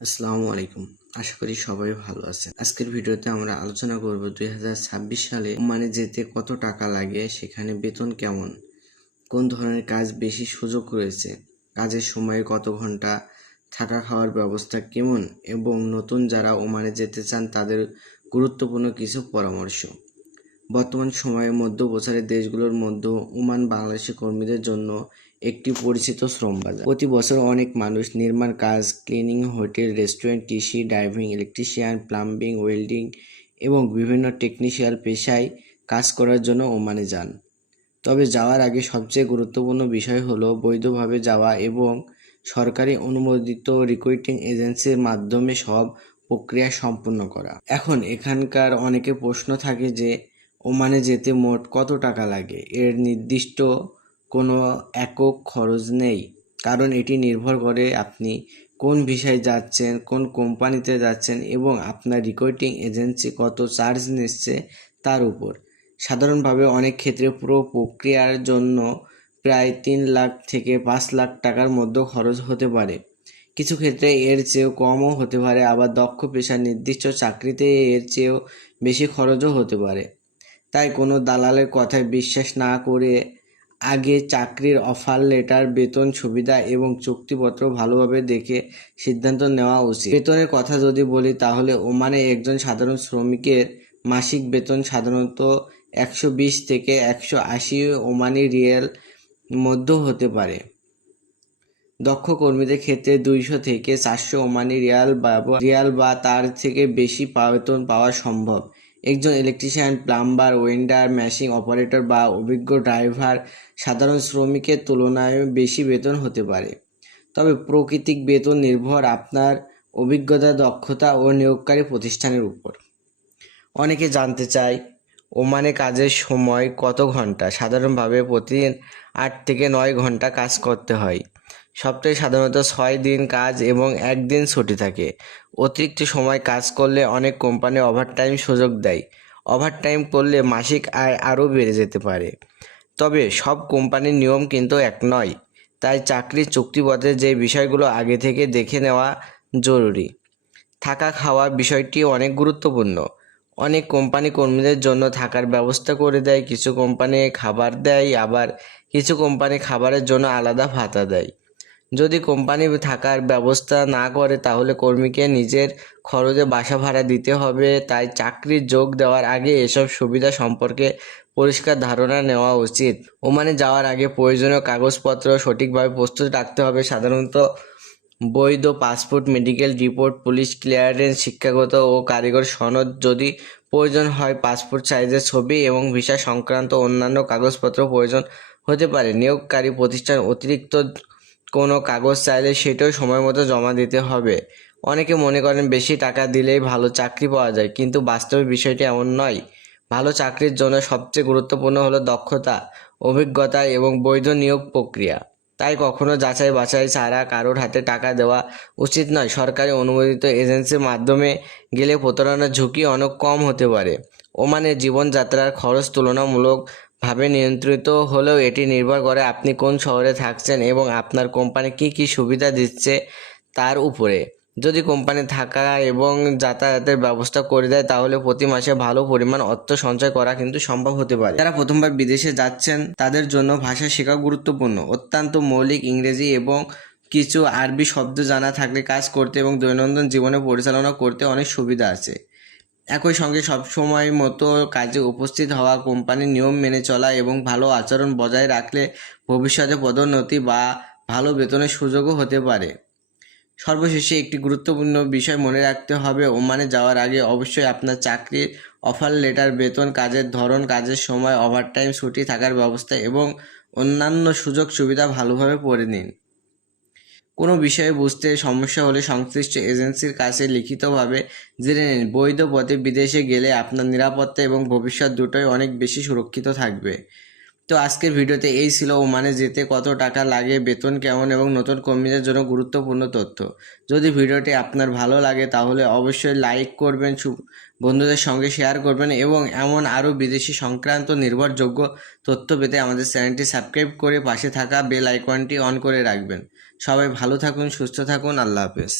আসসালামু আলাইকুম। আশা করি সবাই ভালো আছেন। আজকের ভিডিওতে আমরা আলোচনা করব 2026 সালে ওমানে যেতে কত টাকা লাগে, সেখানে বেতন কেমন, কোন ধরনের কাজ বেশি সুযোগ রয়েছে, কাজের সময়ে কত ঘন্টা, থাকা খাওয়ার ব্যবস্থা কেমন এবং নতুন যারা ওমানে যেতে চান তাদের গুরুত্বপূর্ণ কিছু পরামর্শ। বর্তমান সময়ে মধ্যপ্রাচ্যের দেশগুলোর মধ্যে ওমান বাংলাদেশি কর্মীদের জন্য একটি পরিচিত শ্রম বাজার। প্রতি বছর অনেক মানুষ নির্মাণ কাজ, ক্লিনিং, হোটেল, রেস্টুরেন্ট, কৃষি, ড্রাইভিং, ইলেকট্রিশিয়ান, প্লাম্বিং, ওয়েল্ডিং এবং বিভিন্ন টেকনিশিয়াল পেশায় কাজ করার জন্য ওমানে যান। তবে যাওয়ার আগে সবচেয়ে গুরুত্বপূর্ণ বিষয় হলো বৈধভাবে যাওয়া এবং সরকারি অনুমোদিত রিক্রুটিং এজেন্সির মাধ্যমে সব প্রক্রিয়া সম্পন্ন করা। এখন এখানকার অনেকের প্রশ্ন থাকে যে ওমানে যেতে মোট কত টাকা লাগে। এর নির্দিষ্ট কোনো একক খরচ নেই, কারণ এটি নির্ভর করে আপনি কোন ভিসায় যাচ্ছেন, কোন কোম্পানিতে যাচ্ছেন এবং আপনার রিক্রুটিং এজেন্সি কত চার্জ নিচ্ছে তার উপর। সাধারণভাবে অনেক ক্ষেত্রে পুরো প্রক্রিয়ার জন্য প্রায় 3 লাখ থেকে 5 লাখ টাকার মধ্যে খরচ হতে পারে। কিছু ক্ষেত্রে এর চেয়েও কমও হতে পারে, আবার দক্ষ পেশার নির্দিষ্ট চাকরিতে এর চেয়েও বেশি খরচও হতে পারে। তাই কোনো দালালের কথায় বিশ্বাস না করে আগে চাকরির অফার লেটার, বেতন, সুবিধা এবং চুক্তিপত্র ভালোভাবে দেখে সিদ্ধান্ত নেওয়া উচিত। বেতনের কথা যদি বলি তাহলে ওমানে একজন সাধারণ শ্রমিকের মাসিক বেতন সাধারণত 120 থেকে 180 ওমানি রিয়াল মধ্যে হতে পারে। দক্ষ কর্মীদের ক্ষেত্রে 200 থেকে 400 ওমানি রিয়াল বা তার থেকে বেশি বেতন পাওয়া সম্ভব। একজন electrician, plumber, welder, machine operator বা অভিজ্ঞ ড্রাইভার সাধারণ শ্রমিকের তুলনায় বেশি বেতন হতে পারে। তবে প্রকৃত বেতন নির্ভর আপনার অভিজ্ঞতা, দক্ষতা ও নিয়োগকারী প্রতিষ্ঠানের উপর। অনেকে জানতে চায় ওমানে কাজের সময় কত ঘন্টা। সাধারণভাবে প্রতিদিন 8 থেকে 9 ঘন্টা কাজ করতে হয়। সপ্তাহে সাধারণত 6 দিন কাজ এবং 1 দিন ছুটি থাকে। অতিরিক্ত সময় কাজ করলে অনেক কোম্পানি ওভারটাইম সুযোগ দেয়। ওভারটাইম করলে মাসিক আয় আরও বেড়ে যেতে পারে। তবে সব কোম্পানির নিয়ম কিন্তু এক নয়, তাই চাকরির চুক্তিপত্রে যে বিষয়গুলো আগে থেকে দেখে নেওয়া জরুরি। থাকা খাওয়ার বিষয়টি অনেক গুরুত্বপূর্ণ। অনেক কোম্পানি কর্মীদের জন্য থাকার ব্যবস্থা করে দেয়, কিছু কোম্পানি খাবার দেয়, আবার কিছু কোম্পানি খাবারের জন্য আলাদা ভাতা দেয়। যদি কোম্পানি থাকার ব্যবস্থা না করে তাহলে কর্মীকে নিজের খরচে বাসা ভাড়া দিতে হবে। তাই চাকরির যোগ দেওয়ার আগে এসব সুবিধা সম্পর্কে পরিষ্কার ধারণা নেওয়া উচিত। ওমানে যাওয়ার আগে প্রয়োজনীয় কাগজপত্র সঠিকভাবে প্রস্তুত রাখতে হবে। সাধারণত বৈধ passport, medical report, police clearance, শিক্ষাগত ও কারিগর সনদ, যদি প্রয়োজন হয় পাসপোর্ট সাইজের ছবি এবং ভিসা সংক্রান্ত অন্যান্য কাগজপত্র প্রয়োজন হতে পারে। নিয়োগকারী প্রতিষ্ঠান অতিরিক্ত কোনো কাগজ চাইলে সেটাও সময় মতো জমা দিতে হবে। অনেকে মনে করেন বেশি টাকা দিলেই ভালো চাকরি পাওয়া যায়, কিন্তু বাস্তবে বিষয়টি এমন নয়। ভালো চাকরির জন্য সবচেয়ে গুরুত্বপূর্ণ হলো দক্ষতা, অভিজ্ঞতা এবং বৈধ নিয়োগ প্রক্রিয়া। তাই কখনো যাচাই বাছাই ছাড়া কারোর হাতে টাকা দেওয়া উচিত নয়। সরকারি অনুমোদিত এজেন্সির মাধ্যমে গেলে প্রতারণার ঝুঁকি অনেক কম হতে পারে। ওমানের জীবনযাত্রার খরচ তুলনামূলকভাবে নিয়ন্ত্রিত হলেও এটি নির্ভর করে আপনি কোন শহরে থাকছেন এবং আপনার কোম্পানি কী কী সুবিধা দিচ্ছে তার উপরে। যদি কোম্পানি থাকা এবং যাতায়াতের ব্যবস্থা করে দেয় তাহলে প্রতি মাসে ভালো পরিমাণ অর্থ সঞ্চয় করা কিন্তু সম্ভব হতে পারে। যারা প্রথমবার বিদেশে যাচ্ছেন তাদের জন্য ভাষা শেখা গুরুত্বপূর্ণ। অত্যন্ত মৌলিক ইংরেজি এবং কিছু আরবি শব্দ জানা থাকলে কাজ করতে এবং দৈনন্দিন জীবনে পরিচালনা করতে অনেক সুবিধা আছে। একই সঙ্গে সবসময় মতো কাজে উপস্থিত হওয়া, কোম্পানির নিয়ম মেনে চলা এবং ভালো আচরণ বজায় রাখলে ভবিষ্যতে পদোন্নতি বা ভালো বেতনের সুযোগও হতে পারে। সর্বশেষে একটি গুরুত্বপূর্ণ বিষয় মনে রাখতে হবে, ওমানে যাওয়ার আগে অবশ্যই আপনার চাকরির অফার লেটার, বেতন, কাজের ধরন, কাজের সময়, ওভারটাইম, ছুটি, থাকার ব্যবস্থা এবং অন্যান্য সুযোগ সুবিধা ভালোভাবে পড়ে নিন। কোনো বিষয়ে বুঝতে সমস্যা হলে সংশ্লিষ্ট এজেন্সির কাছে লিখিতভাবে জেনে নিন। বৈধ পথে বিদেশে গেলে আপনার নিরাপত্তা এবং ভবিষ্যৎ দুটোই অনেক বেশি সুরক্ষিত থাকবে। তো আজকের ভিডিওতে এই ছিল ওমানে যেতে কত টাকা লাগে, বেতন কেমন এবং নতুন কর্মীদের জন্য গুরুত্বপূর্ণ তথ্য। যদি ভিডিওটি আপনার ভালো লাগে তাহলে অবশ্যই লাইক করবেন, বন্ধুদের সঙ্গে শেয়ার করবেন এবং এমন আরও বিদেশি সংক্রান্ত নির্ভরযোগ্য তথ্য পেতে আমাদের চ্যানেলটি সাবস্ক্রাইব করে পাশে থাকা বেল আইকনটি অন করে রাখবেন। সবাই ভালো থাকুন, সুস্থ থাকুন। আল্লাহ হাফেজ।